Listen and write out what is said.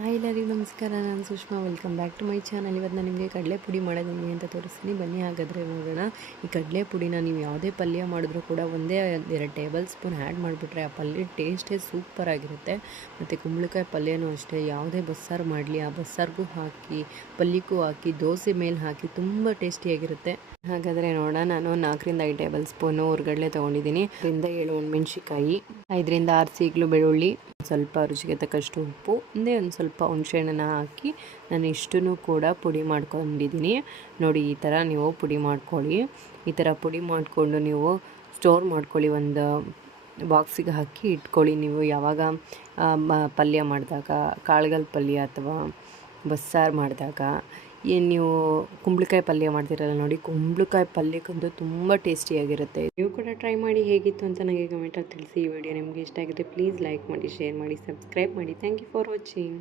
Hi ಎಲ್ಲರಿಗೂ ನಮಸ್ಕಾರ. ನಾನು Sushma. Welcome back to my channel. ಇವತ್ತು ನಾನು ನಿಮಗೆ ಕಡಲೆ ಪುಡಿ ಮಾಡೋದು ಹೆಂಗೆ ಅಂತ ತೋರಿಸ್ತೀನಿ. ಬನ್ನಿ ಹಾಗಾದರೆ ನೋಡೋಣ. ಈ ಕಡಲೆ ಪುಡಿನ ನೀವು ಯಾವುದೇ ಪಲ್ಯ ಮಾಡಿದ್ರೂ ಕೂಡ ಒಂದೇ 2 ಟೇಬಲ್ ಸ್ಪೂನ್ ಆ್ಯಡ್ ಮಾಡಿಬಿಟ್ರೆ ಆ ಪಲ್ಯ ಟೇಸ್ಟೇ ಸೂಪರಾಗಿರುತ್ತೆ. ಮತ್ತು ಕುಂಬಳಕಾಯಿ ಪಲ್ಯನೂ ಅಷ್ಟೇ, ಯಾವುದೇ ಬಸ್ಸಾರು ಮಾಡಲಿ ಆ ಬಸ್ಸಾರಿಗೂ ಹಾಕಿ ಪಲ್ಯಕ್ಕೂ ಹಾಕಿ ದೋಸೆ ಮೇಲೆ ಹಾಕಿ ತುಂಬ ಟೇಸ್ಟಿಯಾಗಿರುತ್ತೆ. ಹಾಗಾದರೆ ನೋಡೋಣ. ನಾನು 4-5 ಟೇಬಲ್ ಸ್ಪೂನು ಹುರ್ಗಡ್ಲೆ ತೊಗೊಂಡಿದ್ದೀನಿ. 5-7 ಒಣಮೆಣ್ಸಿಕಾಯಿ, 5-6 ಸೀಗಲು ಬೆಳ್ಳುಳ್ಳಿ, ಸ್ವಲ್ಪ ರುಚಿಗೆ ತಕ್ಕಷ್ಟು ಉಪ್ಪು, ಒಂದು ಸ್ವಲ್ಪ ಹುಣಸೆಹಣ್ಣನ್ನು ಹಾಕಿ ನಾನು ಇಷ್ಟನ್ನು ಕೂಡ ಪುಡಿ ಮಾಡ್ಕೊಂಡಿದ್ದೀನಿ. ನೋಡಿ, ಈ ಥರ ನೀವು ಪುಡಿ ಮಾಡ್ಕೊಳ್ಳಿ. ಈ ಥರ ಪುಡಿ ಮಾಡಿಕೊಂಡು ನೀವು ಸ್ಟೋರ್ ಮಾಡ್ಕೊಳ್ಳಿ, ಒಂದು ಬಾಕ್ಸಿಗೆ ಹಾಕಿ ಇಟ್ಕೊಳ್ಳಿ. ನೀವು ಯಾವಾಗ ಪಲ್ಯ ಮಾಡಿದಾಗ, ಕಾಳುಗಳ ಪಲ್ಯ ಅಥವಾ ಬಸ್ಸಾರು ಮಾಡಿದಾಗ, ಏನು ನೀವು ಕುಂಬಳಕಾಯಿ ಪಲ್ಯ ಮಾಡ್ತೀರಲ್ಲ ನೋಡಿ, ಕುಂಬಳಕಾಯಿ ಪಲ್ಯಕ್ಕಂತೂ ತುಂಬ ಟೇಸ್ಟಿಯಾಗಿರುತ್ತೆ. ನೀವು ಕೂಡ ಟ್ರೈ ಮಾಡಿ ಹೇಗಿತ್ತು ಅಂತ ನನಗೆ ಕಮೆಂಟಲ್ಲಿ ತಿಳಿಸಿ. ಈ ವಿಡಿಯೋ ನಿಮಗೆ ಇಷ್ಟ ಆಗಿದೆ ಪ್ಲೀಸ್ ಲೈಕ್ ಮಾಡಿ, ಶೇರ್ ಮಾಡಿ, ಸಬ್ಸ್ಕ್ರೈಬ್ ಮಾಡಿ. Thank you for watching.